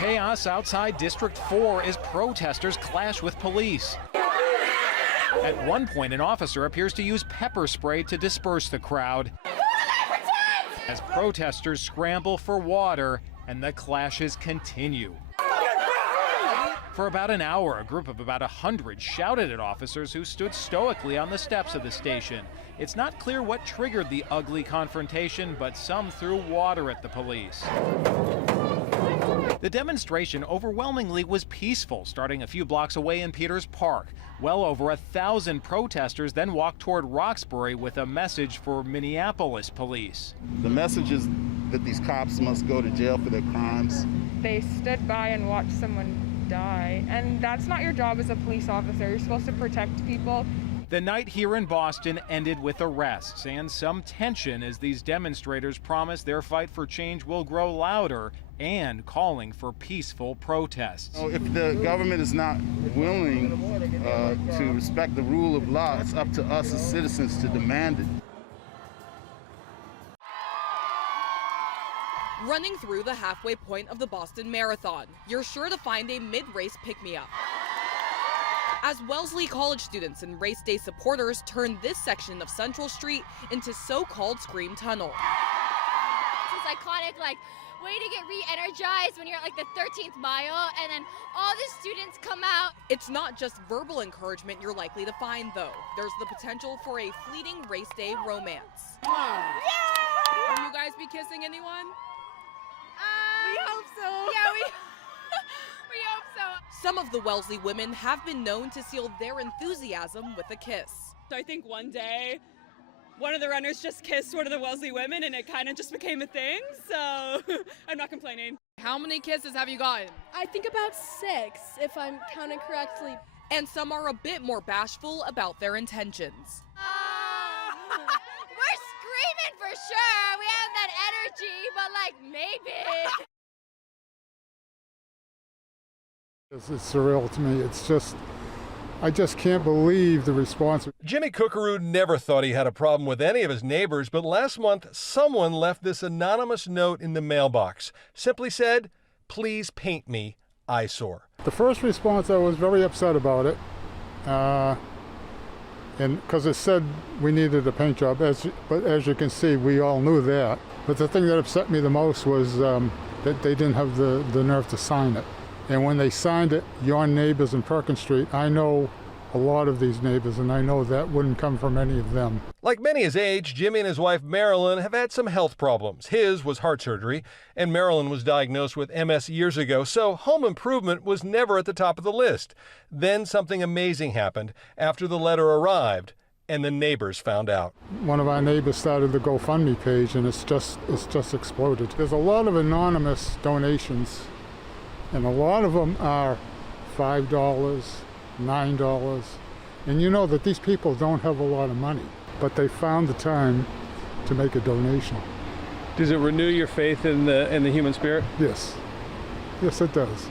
Chaos outside District 4 as protesters clash with police. At one point, an officer appears to use pepper spray to disperse the crowd as protesters scramble for water and the clashes continue. For about an hour, a group of about 100 shouted at officers who stood stoically on the steps of the station. It's not clear what triggered the ugly confrontation, but some threw water at the police. The demonstration overwhelmingly was peaceful, starting a few blocks away in Peters Park. Well over 1,000 protesters then walked toward Roxbury with a message for Minneapolis police. The message is that these cops must go to jail for their crimes. They stood by and watched someone die, and that's not your job as a police officer. You're supposed to protect people. The night here in Boston ended with arrests and some tension as these demonstrators promise their fight for change will grow louder and calling for peaceful protests. If the government is not willing to respect the rule of law, it's up to us as citizens to demand it. Running through the halfway point of the Boston Marathon, you're sure to find a mid-race pick-me-up. As Wellesley College students and race day supporters turn this section of Central Street into so-called Scream Tunnel. It's this iconic, way to get re-energized when you're at, the 13th mile, and then all the students come out. It's not just verbal encouragement you're likely to find, though. There's the potential for a fleeting race day romance. Yeah! Will you guys be kissing anyone? We hope so. Yeah, we hope so. Some of the Wellesley women have been known to seal their enthusiasm with a kiss. So I think one day, one of the runners just kissed one of the Wellesley women and it kind of just became a thing, so I'm not complaining. How many kisses have you gotten? I think about 6, if I'm counting correctly. And some are a bit more bashful about their intentions. We're screaming for sure. We have that energy, but maybe. It's surreal to me. I just can't believe the response. Jimmy Cookaroo never thought he had a problem with any of his neighbors, but last month someone left this anonymous note in the mailbox. Simply said, "Please paint me eyesore." The first response, I was very upset about it, and because it said we needed a paint job, but as you can see, we all knew that. But the thing that upset me the most was that they didn't have the nerve to sign it. And when they signed it, your neighbors in Perkins Street, I know a lot of these neighbors, and I know that wouldn't come from any of them. Like many his age, Jimmy and his wife Marilyn have had some health problems. His was heart surgery, and Marilyn was diagnosed with MS years ago, so home improvement was never at the top of the list. Then something amazing happened after the letter arrived, and the neighbors found out. One of our neighbors started the GoFundMe page, and it's just exploded. There's a lot of anonymous donations, and a lot of them are $5, $9, and you know that these people don't have a lot of money, but they found the time to make a donation. Does it renew your faith in the human spirit? Yes, it does.